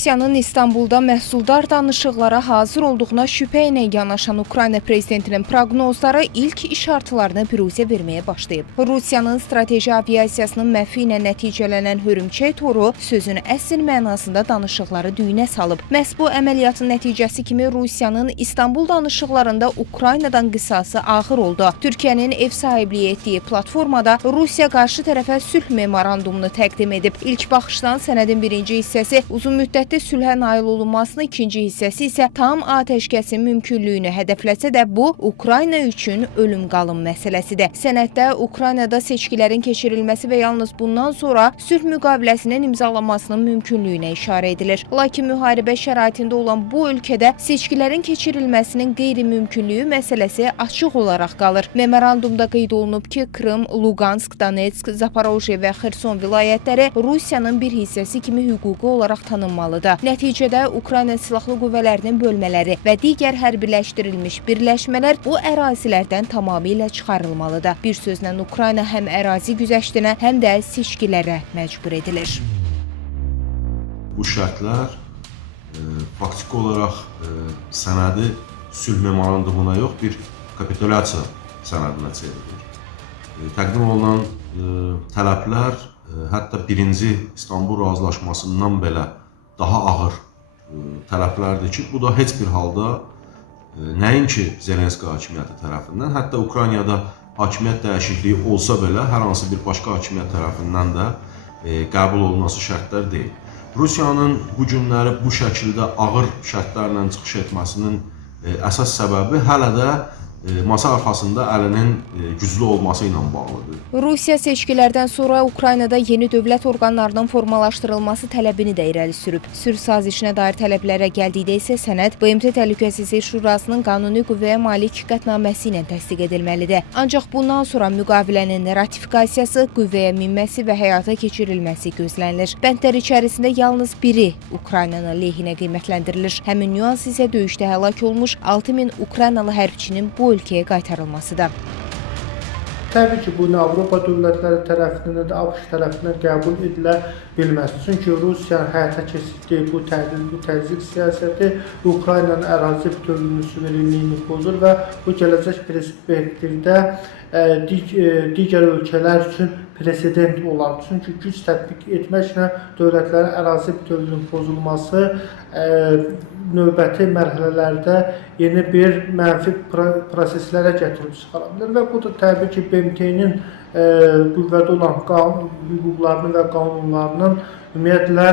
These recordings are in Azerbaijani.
Rusiyanın İstanbulda məhsuldar danışıqlara hazır olduğuna şübhə ilə yanaşan Ukrayna prezidentinin proqnozları ilk işartılarını büruzə verməyə başlayıb. Rusiyanın strateji aviasiyasının məhvi ilə nəticələnən hörümçək toru sözün əsl mənasında danışıqları düyünə salıb. Məhz bu əməliyyatın nəticəsi kimi Rusiyanın İstanbul danışıqlarında Ukraynadan qisası ağır oldu. Türkiyənin ev sahibliyi etdiyi platformada Rusiya qarşı tərəfə sülh memorandumunu təqdim edib. İlk baxışdan sənədin birinci hissəsi uzun müddətli sülhə nail olunmasının, ikinci hissəsi isə tam atəşkəsin mümkünlüyünü hədəfləsə də bu, Ukrayna üçün ölüm-qalım məsələsidir. Sənəddə Ukraynada seçkilərin keçirilməsi və yalnız bundan sonra sülh müqaviləsinin imzalanmasının mümkünlüyünə işarə edilir. Lakin müharibə şəraitində olan bu ölkədə seçkilərin keçirilməsinin qeyri-mümkünlüyü məsələsi açıq olaraq qalır. Memorandumda qeyd olunub ki, Krım, Luqansk, Donetsk, Zaporojye və Xerson vilayətləri Rusiyanın bir hissəsi kimi hüquqi olaraq tanınmalıdır. Nəticədə Ukrayna silahlı qüvvələrinin bölmələri və digər hərbiləşdirilmiş birləşmələr bu ərazilərdən tamamilə çıxarılmalıdır. Bir sözlə Ukrayna həm ərazi güzəştinə, həm də seçkilərə məcbur edilir. Bu şərtlər faktiki olaraq sənədi sülh memorandumuna yox, bir kapitulyasiya sənədinə çevrilir. Təqdim olunan tələblər hətta birinci İstanbul razılaşmasından belə daha ağır tələblərdir ki, bu da heç bir halda nəinki Zelenski hakimiyyəti tərəfindən, hətta Ukraynada hakimiyyət dəyişikliyi olsa belə hər hansı bir başqa hakimiyyət tərəfindən də qəbul olunması şərtlər deyil. Rusiyanın bu günləri bu şəkildə ağır şərtlərlə çıxış etməsinin əsas səbəbi hələ də masa arxasında əlinin güclü olması ilə bağlıdır. Rusiya seçkilərdən sonra Ukraynada yeni dövlət orqanlarının formalaşdırılması tələbini də irəli sürüb. Sülh sazişinə dair tələblərə gəldikdə isə sənəd BMT Təhlükəsizlik Şurasının qanuni qüvvəyə malik qətnaməsi ilə təsdiq edilməlidir. Ancaq bundan sonra müqavilənin ratifikasiyası, qüvvəyə minməsi və həyata keçirilməsi gözlənilir. Bəndlər içərisində yalnız biri Ukraynanın lehinə qiymətləndirilir. Həmin nüans isə döyüşdə həlak olmuş 6000 Ukraynalı hərbçinin bu ölkəyə qaytarılmasıdır. Təbii ki, bu Avropa dövlətləri tərəfindən də ABŞ tərəfindən qəbul edilə bilməz. Çünki Rusiya həyata keçirdiyi bu təzyiq siyasəti Ukraynanın ərazi bütövlüyünün suverenliyini pozur və bu gələcək perspektivdə digər ölkələr üçün presedent olar. Çünki güc tətbiq etməklə dövlətlərin ərazi bütövlüyünün pozulması növbəti mərhələlərdə yeni bir mənfi proseslərə gətirib çıxara bilər və bu da təbii ki, BMT-nin qüvvədə olan hüquqlarının və qanunlarının ümumiyyətlə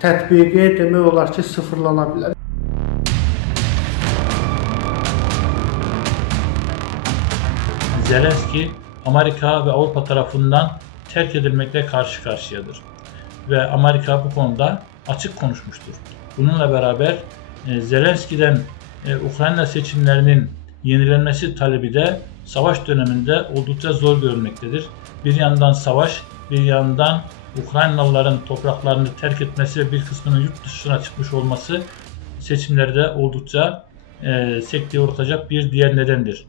tətbiqi demək olar ki, sıfırlana bilər. Zelenski, Amerika ve Avrupa tarafından terk edilmekle karşı karşıyadır. Ve Amerika bu konuda açık konuşmuştur. Bununla beraber Zelenski'den Ukrayna seçimlerinin yenilenmesi talebi de savaş döneminde oldukça zor görülmektedir. Bir yandan savaş, bir yandan Ukraynalıların topraklarını terk etmesi ve bir kısmının yurt dışına çıkmış olması seçimlerde oldukça sekteye uğratacak bir diğer nedendir.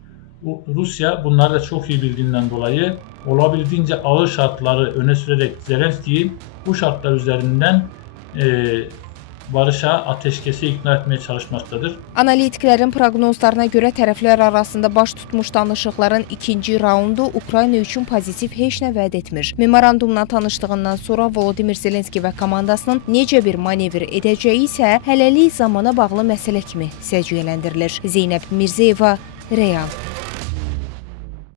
Rusya bunları da çok iyi bildiğinden dolayı olabildiğince ağır şartları öne sürerek Zelenski'yi bu şartlar üzerinden barışa, ateşkəsə ikna etmeye çalışmaktadır. Analitiklərin proqnozlarına görə tərəflər arasında baş tutmuş danışıqların ikinci raundu Ukrayna üçün pozitiv heç nə vəd etmir. Memorandumla tanışdığından sonra Volodymyr Zelenski və komandasının necə bir manevr edəcəyi isə hələlik zamana bağlı məsələ kimi səciyyələndirilir. Zeynəb Mirzəyeva, Real.